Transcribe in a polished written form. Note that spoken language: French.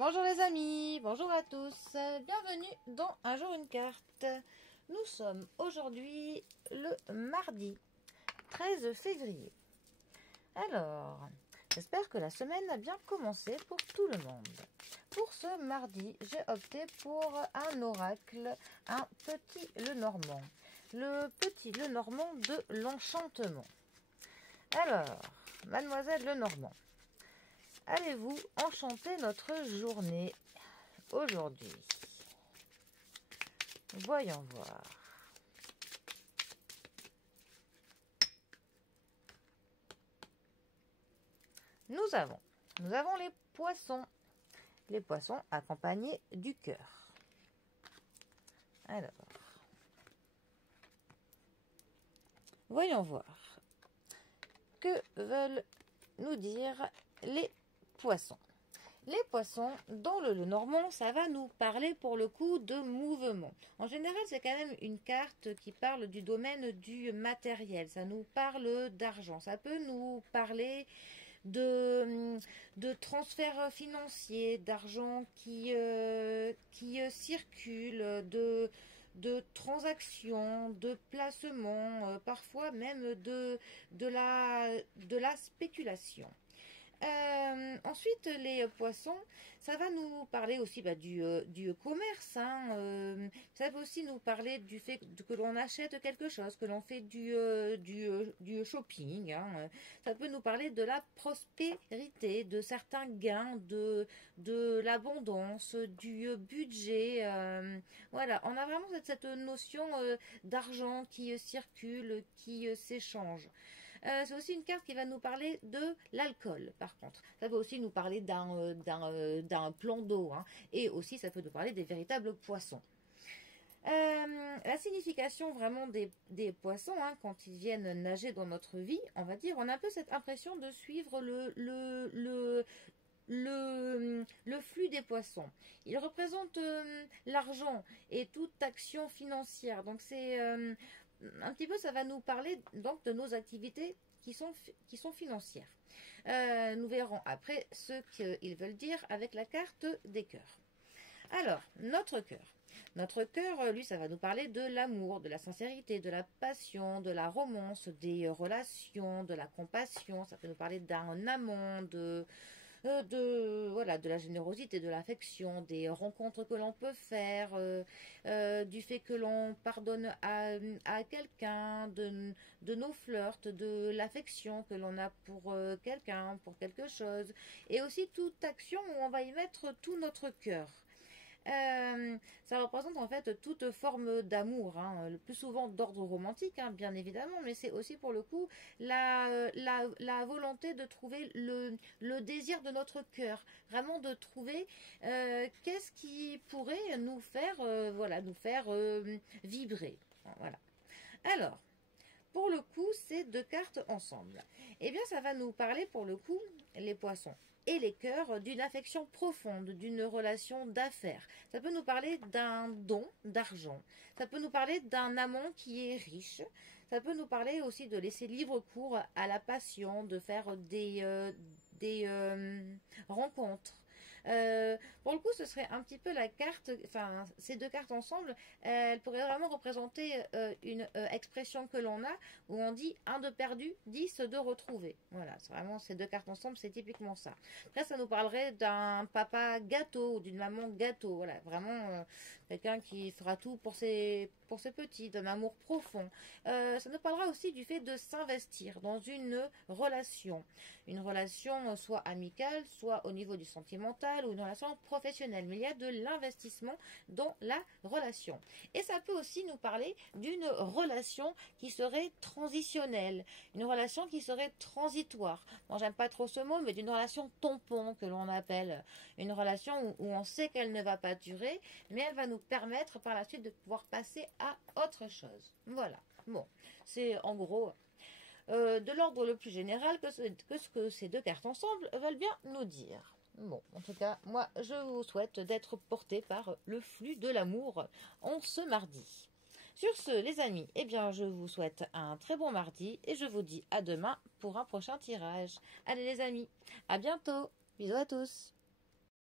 Bonjour les amis, bonjour à tous, bienvenue dans Un jour une carte. Nous sommes aujourd'hui le mardi 13 février. Alors, j'espère que la semaine a bien commencé pour tout le monde. Pour ce mardi, j'ai opté pour un oracle, un petit Lenormand. Le petit Lenormand de l'enchantement. Alors, mademoiselle Lenormand, allez-vous enchanter notre journée aujourd'hui? Voyons voir. Nous avons les poissons. Les poissons accompagnés du cœur. Alors, voyons voir. Que veulent nous dire les poissons? Les poissons, dans le Lenormand, ça va nous parler pour le coup de mouvement. En général, c'est quand même une carte qui parle du domaine du matériel. Ça nous parle d'argent. Ça peut nous parler de transferts financiers, d'argent qui circule, de transactions, de placements, parfois même de la spéculation. Ensuite, les poissons, ça va nous parler aussi du commerce. Ça va aussi nous parler du fait que l'on achète quelque chose, que l'on fait du shopping. Ça peut nous parler de la prospérité, de certains gains, de l'abondance, du budget. Voilà, on a vraiment cette notion d'argent qui circule, qui s'échange. C'est aussi une carte qui va nous parler de l'alcool, par contre. Ça va aussi nous parler d'un plan d'eau. Et aussi, ça peut nous parler des véritables poissons. La signification vraiment des poissons, quand ils viennent nager dans notre vie, on va dire, on a un peu cette impression de suivre le flux des poissons. Il représente l'argent et toute action financière. Donc c'est un petit peu, ça va nous parler donc de nos activités qui sont financières. Nous verrons après ce qu'ils veulent dire avec la carte des cœurs. Alors, notre cœur. Notre cœur, lui, ça va nous parler de l'amour, de la sincérité, de la passion, de la romance, des relations, de la compassion. Ça peut nous parler d'un amant, de la générosité, de l'affection, des rencontres que l'on peut faire, du fait que l'on pardonne à quelqu'un, de nos flirts, de l'affection que l'on a pour quelqu'un, pour quelque chose, et aussi toute action où on va y mettre tout notre cœur. Ça représente en fait toute forme d'amour, le plus souvent d'ordre romantique, bien évidemment, mais c'est aussi pour le coup la volonté de trouver le désir de notre cœur, vraiment de trouver qu'est-ce qui pourrait nous faire, vibrer. Voilà. Alors, pour le coup, ces deux cartes ensemble, eh bien, ça va nous parler pour le coup, les poissons et les cœurs, d'une affection profonde, d'une relation d'affaires. Ça peut nous parler d'un don d'argent. Ça peut nous parler d'un amant qui est riche. Ça peut nous parler aussi de laisser libre cours à la passion, de faire des rencontres. Pour le coup, ce serait un petit peu la carte, enfin, ces deux cartes ensemble, elles pourraient vraiment représenter une expression que l'on a, où on dit 1 de perdu, 10 de retrouvé. Voilà, c'est vraiment ces deux cartes ensemble, c'est typiquement ça. Après, ça nous parlerait d'un papa gâteau, ou d'une maman gâteau, voilà, vraiment quelqu'un qui fera tout pour ses petits, d'un amour profond. Ça nous parlera aussi du fait de s'investir dans une relation soit amicale, soit au niveau du sentimental, ou une relation professionnelle, mais il y a de l'investissement dans la relation. Et ça peut aussi nous parler d'une relation qui serait transitionnelle, une relation qui serait transitoire. Bon, j'aime pas trop ce mot, mais d'une relation tampon que l'on appelle, une relation où on sait qu'elle ne va pas durer, mais elle va nous permettre par la suite de pouvoir passer à autre chose. Voilà. Bon, c'est en gros de l'ordre le plus général que ce que ces deux cartes ensemble veulent bien nous dire. Bon, en tout cas, moi, je vous souhaite d'être porté par le flux de l'amour en ce mardi. Sur ce, les amis, eh bien, je vous souhaite un très bon mardi et je vous dis à demain pour un prochain tirage. Allez les amis, à bientôt. Bisous à tous.